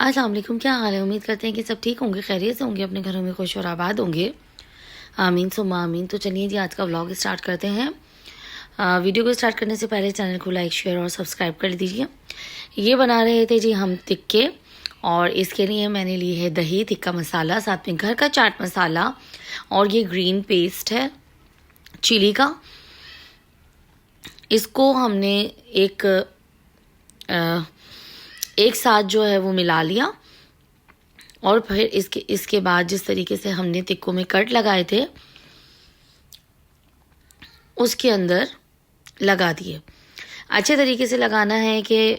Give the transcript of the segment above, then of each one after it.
अस्सलाम वालेकुम। क्या हाल है? उम्मीद करते हैं कि सब ठीक होंगे, खैरियत से होंगे, अपने घरों में खुश और आबाद होंगे। आमीन सुम्मा आमीन। तो चलिए जी, आज का व्लॉग स्टार्ट करते हैं। वीडियो को स्टार्ट करने से पहले चैनल को लाइक, शेयर और सब्सक्राइब कर दीजिए। ये बना रहे थे जी हम टिक्के, और इसके लिए मैंने ली है दही, टिक्का मसाला, साथ में घर का चाट मसाला, और ये ग्रीन पेस्ट है चिली का। इसको हमने एक साथ जो है वो मिला लिया, और फिर इसके बाद जिस तरीके से हमने टिक्कों में कट लगाए थे उसके अंदर लगा दिए। अच्छे तरीके से लगाना है कि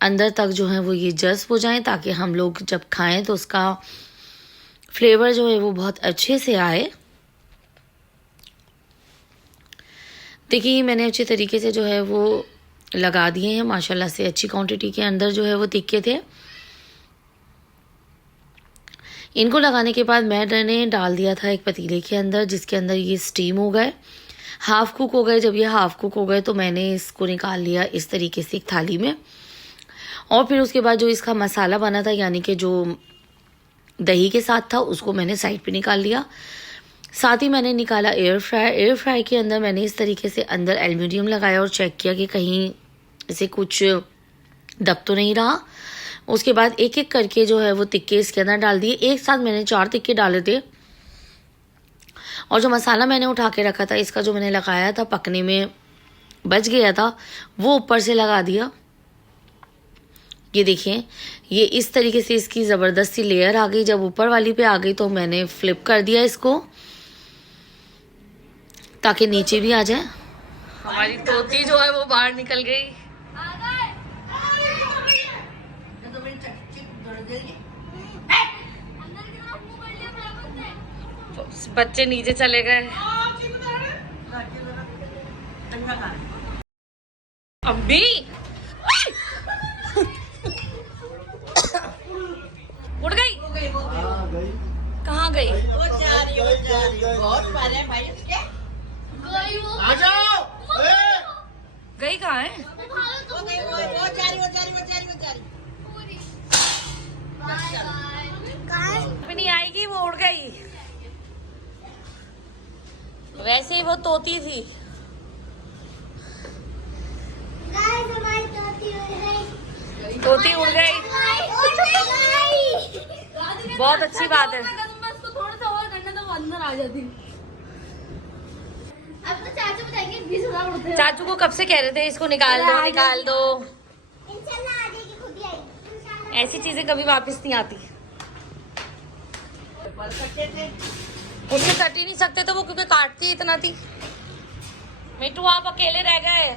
अंदर तक जो है वो ये जज्ब हो जाए, ताकि हम लोग जब खाएं तो उसका फ्लेवर जो है वो बहुत अच्छे से आए। देखिए मैंने अच्छे तरीके से जो है वो लगा दिए हैं, माशाल्लाह से अच्छी क्वांटिटी के अंदर जो है वो टिक्के थे। इनको लगाने के बाद मैंने डाल दिया था एक पतीले के अंदर, जिसके अंदर ये स्टीम हो गए, हाफ कुक हो गए। जब ये हाफ कुक हो गए तो मैंने इसको निकाल लिया इस तरीके से एक थाली में, और फिर उसके बाद जो इसका मसाला बना था, यानी कि जो दही के साथ था, उसको मैंने साइड पे निकाल लिया। साथ ही मैंने निकाला एयर फ्राई के अंदर मैंने इस तरीके से अंदर एल्युमिनियम लगाया और चेक किया कि कहीं से कुछ दब तो नहीं रहा। उसके बाद एक एक करके जो है वो टिक्के इसके अंदर डाल दिए। एक साथ मैंने 4 टिक्के डाले थे, और जो मसाला मैंने उठा के रखा था, इसका जो मैंने लगाया था पकने में बच गया था, वो ऊपर से लगा दिया। ये देखिए, ये इस तरीके से इसकी ज़बरदस्त सी लेयर आ गई। जब ऊपर वाली पे आ गई तो मैंने फ्लिप कर दिया इसको, ताकि नीचे भी आ जाए। हमारी तोती जो है वो बाहर निकल गई। बच्चे नीचे चले गए। अम्मी उड़ गई। कहाँ गई? गई कहाँ है? अभी नहीं आएगी, वो उड़ गई। वैसे ही वो तोती थी। तोती उड़ गई। बहुत अच्छी बात है। थोड़ा सा और करना तो अंदर आ जाती। अब तो चाचू बताएंगे 20,000 उड़ते हैं। चाचू को कब से कह रहे थे इसको निकाल दो निकाल दो। इंशाल्लाह आ जाएगी, खुद ही आएगी। ऐसी चीजें कभी वापस नहीं आती। उनसे कट ही नहीं सकते तो वो, क्योंकि काटती इतना थी। मिट्टू आप अकेले रह गए।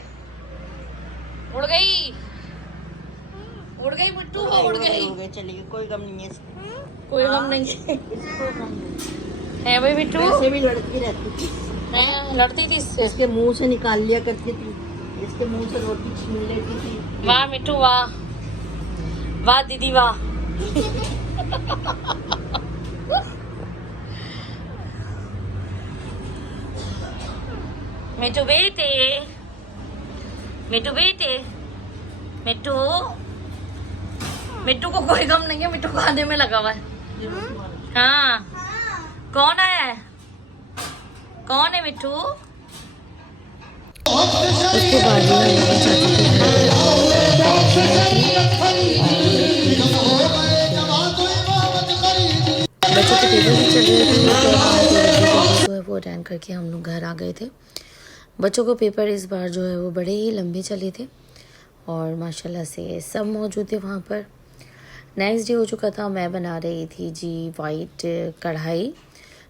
उड़ गई मिट्टू, वो उड़ गई। चलिए कोई गम नहीं है, कोई गम नहीं है भाई। मिट्टू वैसे भी लड़ती रहती थी, मैं लड़ती थी इससे। इसके मुंह से निकाल लिया करती थी, इसके मुंह से रोटी छीन लेती थी। वाह मिट्टू वाह, वाह दीदी वाह। मिट्टू बेटे, मिट्टू बेटे, मिट्टू मिट्टू को कोई गम नहीं है, मिट्टू खाने में लगा हुआ है। हाँ कौन आया है? कौन है मिट्टू? उसके बाद बच्चों के पेपर भी चल रहे थे, जो है वो अटेंड करके हम लोग घर आ गए थे। बच्चों को पेपर इस बार जो है वो बड़े ही लंबे चले थे, और माशाल्लाह से सब मौजूद थे वहाँ पर। नेक्स्ट डे हो चुका था, मैं बना रही थी जी वाइट कढ़ाई,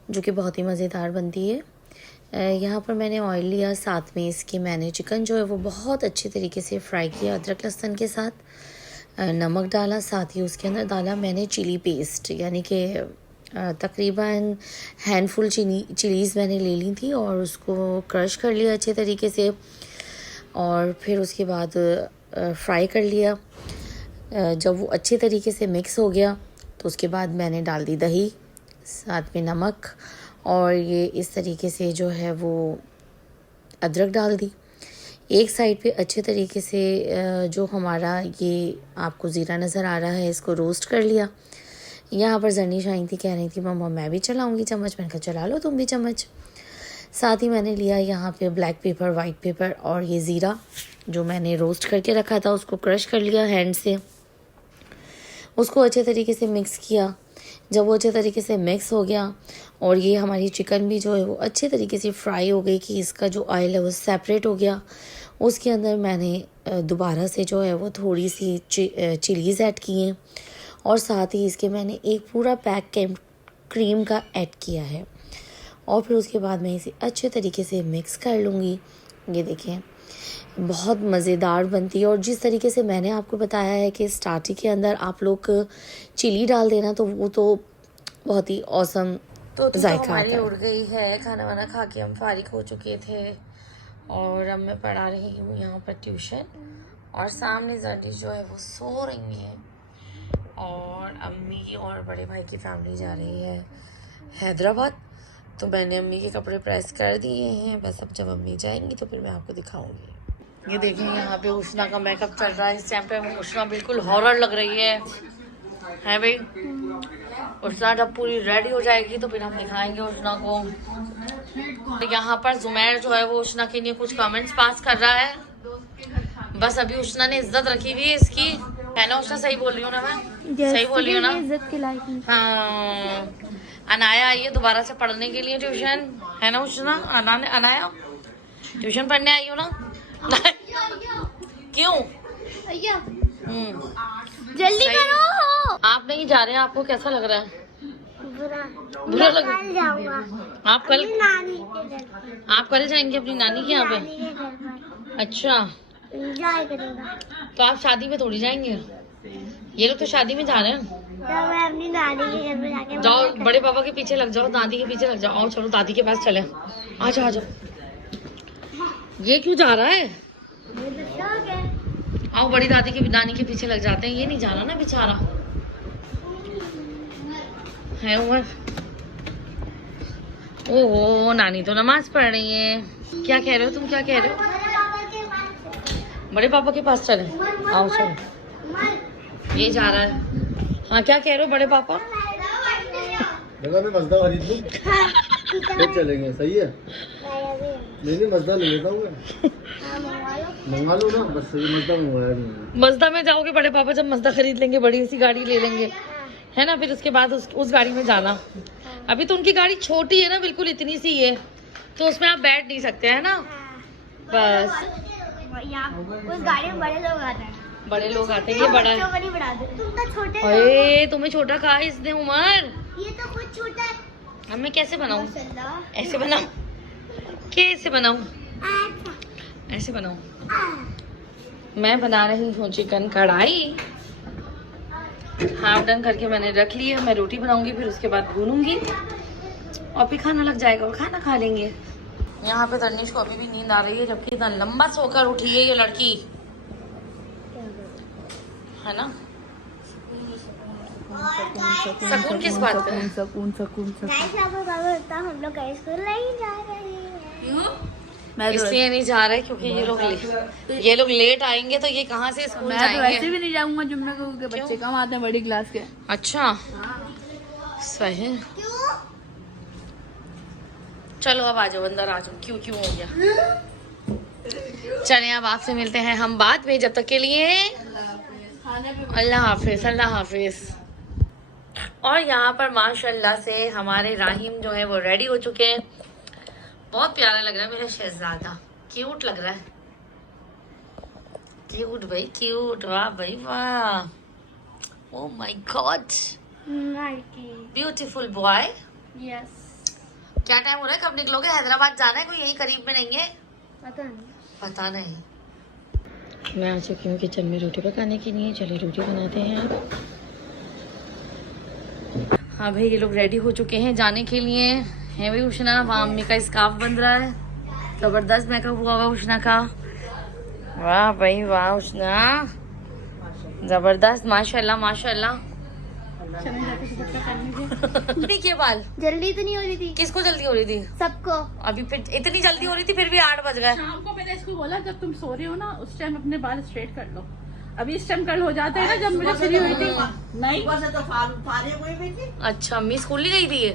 जो कि बहुत ही मज़ेदार बनती है। यहाँ पर मैंने ऑयल लिया, साथ में इसके मैंने चिकन जो है वो बहुत अच्छे तरीके से फ्राई किया अदरक लहसुन के साथ, नमक डाला, साथ ही उसके अंदर डाला मैंने चिली पेस्ट, यानी कि तकरीबन हैंडफुल चिलीज़ मैंने ले ली थी, और उसको क्रश कर लिया अच्छे तरीके से, और फिर उसके बाद फ्राई कर लिया। जब वो अच्छे तरीके से मिक्स हो गया तो उसके बाद मैंने डाल दी दही, साथ में नमक, और ये इस तरीके से जो है वो अदरक डाल दी। एक साइड पे अच्छे तरीके से जो हमारा ये आपको ज़ीरा नज़र आ रहा है इसको रोस्ट कर लिया। यहाँ पर जर्निश आई थी, कह रही थी मम्मा मैं भी चलाऊँगी चम्मच। मैंने कहा चला लो तुम भी चम्मच। साथ ही मैंने लिया यहाँ पे ब्लैक पेपर, वाइट पेपर और ये ज़ीरा जो मैंने रोस्ट करके रखा था उसको क्रश कर लिया हैंड से। उसको अच्छे तरीके से मिक्स किया। जब वो अच्छे तरीके से मिक्स हो गया और ये हमारी चिकन भी जो है वो अच्छे तरीके से फ्राई हो गई कि इसका जो ऑयल है वो सेपरेट हो गया, उसके अंदर मैंने दोबारा से जो है वो थोड़ी सी चिलीज़ ऐड की हैं और साथ ही इसके मैंने एक पूरा पैक क्रीम का ऐड किया है और फिर उसके बाद मैं इसे अच्छे तरीके से मिक्स कर लूँगी। ये देखें बहुत मज़ेदार बनती है और जिस तरीके से मैंने आपको बताया है कि स्टार्टिंग के अंदर आप लोग चिली डाल देना तो वो तो बहुत ही औसम जायका आता है। उड़ गई है, खाना वाना खा के हम फारिग हो चुके थे और अब मैं पढ़ा रही हूँ यहाँ पर ट्यूशन और सामने जर्नी जो है वो सो रही है और अम्मी और बड़े भाई की फैमिली जा रही है हैदराबाद। तो मैंने अम्मी के कपड़े प्रेस कर दिए हैं, बस अब जब अम्मी जाएंगी तो फिर मैं आपको दिखाऊंगी। ये देखें यहाँ पे उष्णा का मेकअप चल रहा है इस टाइम पे। उष्णा बिल्कुल हॉरर लग रही है भाई। उष्णा जब पूरी रेडी हो जाएगी तो फिर हम दिखाएंगे उष्णा को। यहाँ पर जुमैर जो है वो उष्णा के लिए कुछ कमेंट्स पास कर रहा है। बस अभी उष्णा ने इज्जत रखी हुई है इसकी, है ना उष्णा? सही बोल रही हूँ ना मैं? सही बोल रही हूँ ना? इज्जत के लायक। हाँ, अनाया आई है दोबारा से पढ़ने के लिए ट्यूशन, है ना उष्णा? अनाया ट्यूशन पढ़ने आई हो ना? क्यों? जल्दी करो। आप नहीं जा रहे हैं, आपको कैसा लग रहा है? बुरा लग रहा है? आप कल जाएंगे अपनी नानी के यहाँ पे? अच्छा, तो आप शादी में थोड़ी जाएंगे? ये लोग तो शादी में जा रहे हैं। तो मैं अपनी दादी के घर में जाके जाओ, बड़े पापा के पीछे लग जाओ, दादी के पीछे लग जाओ। आओ चलो दादी के पास चले। आ जाओ आ जाओ। ये क्यों जा रहा है? आओ बड़ी दादी की नानी के पीछे लग जाते हैं। ये नहीं जाना ना बेचारा है उमर। ओहो, नानी तो नमाज पढ़ रही है। क्या कह रहे हो तुम? क्या कह रहे हो? बड़े पापा के पास चले। आओ चलो। ये जा रहा है। हाँ क्या कह रहे हो बड़े पापा? मैं मजदा खरीद लूं फिर चलेंगे। सही है? नहीं मजदा ले लेता हूँ मैं। मंगा लो ना, बस मजदा मंगवाया नहीं। मजदा में जाओगे बड़े पापा जब मजदा खरीद लेंगे, बड़ी सी गाड़ी ले लेंगे, है ना? फिर उसके बाद उस गाड़ी में जाना। अभी तो उनकी गाड़ी छोटी है ना, बिल्कुल इतनी सी है, तो उसमें आप बैठ नहीं सकते, है ना? बस उस गाड़ी में बड़े लोग आते हैं। बड़े लोग आते हैं। ये बड़ा है। तुम तो छोटे हो। अरे तुम्हें छोटा कहा इसने उमर? ये तो कुछ छोटा है। अब मैं कैसे बनाऊं? माशाल्लाह। ऐसे बनाऊं? कैसे बनाऊं? अच्छा। ऐसे बनाऊं? मैं बना रही हूँ चिकन कढ़ाई। हाफ डन करके मैंने रख लिया। मैं रोटी बनाऊंगी, फिर उसके बाद भूनूंगी और फिर खाना लग जाएगा और खाना खा लेंगे। यहाँ पे तनिष को अभी भी नींद आ रही है, जबकि इतना लंबा सोकर उठी है ये लड़की, है ना? सकून किस बात का? सकून सकून हम लोग स्कूल नहीं जा रहे हैं। इसलिए नहीं जा रहे क्योंकि ये लोग लेट आएंगे तो ये कहाँ से स्कूल मैं तो वैसे जाएंगे? भी नहीं जाऊंगा जुम्मे को, क्योंकि बच्चे कम आते हैं बड़ी क्लास के। अच्छा सही। चलो अब आ जाओ, अंदर आ जाओ। क्यों क्यों हो गया? चलें अब आपसे मिलते हैं हम बाद में। जब तक के लिए अल्लाह हाफिज। अल्लाह हाफिज। और यहाँ पर माशाल्लाह से हमारे राहिम जो है वो रेडी हो चुके हैं। बहुत प्यारा लग रहा है मेरा शहजादा, क्यूट लग रहा है। क्यूट भाई क्यूट, वाह भाई वाह। Oh my God, beautiful boy. Yes. क्या टाइम हो रहा है? कब निकलोगे? हैदराबाद जाना है? कोई यही करीब में नहीं है? पता नहीं। मैं आ चुकी हूँ किचन में रोटी पकाने के लिए। चलिए रोटी बनाते हैं। हाँ भाई, ये लोग रेडी हो चुके हैं जाने के लिए। है भाई उष्णा, वहाँ अम्मी का स्कार्फ बन रहा है। जबरदस्त मेकअप हुआ हुआ उष्णा का। वाह भाई वाह उष्णा, जबरदस्त, माशाल्लाह माशाल्लाह। जल्दी किए बाल? जल्दी तो नहीं हो रही थी किसको जल्दी हो रही थी? सबको। अभी फिर इतनी जल्दी हो रही थी, फिर भी 8 बज गए। शाम को मैंने इसको बोला जब तुम सो रहे हो ना उस टाइम अपने बाल स्ट्रेट कर लो। अभी इस टाइम कल हो जाते हैं ना जब मुझे फ्री हुई थी। नहीं सुबह से तो फारे हुए भी थे। अच्छा, अम्मी स्कूल नहीं गई थी ये?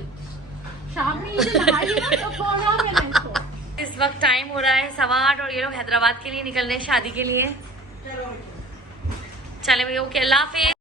शाम में ये नहाई ना तो बोला मैंने इसको। इस वक्त टाइम हो रहा है 8:15 और ये लोग हैदराबाद के लिए निकल रहे हैं शादी के लिए। चले भैया, ओके, अल्लाह हाफिज़।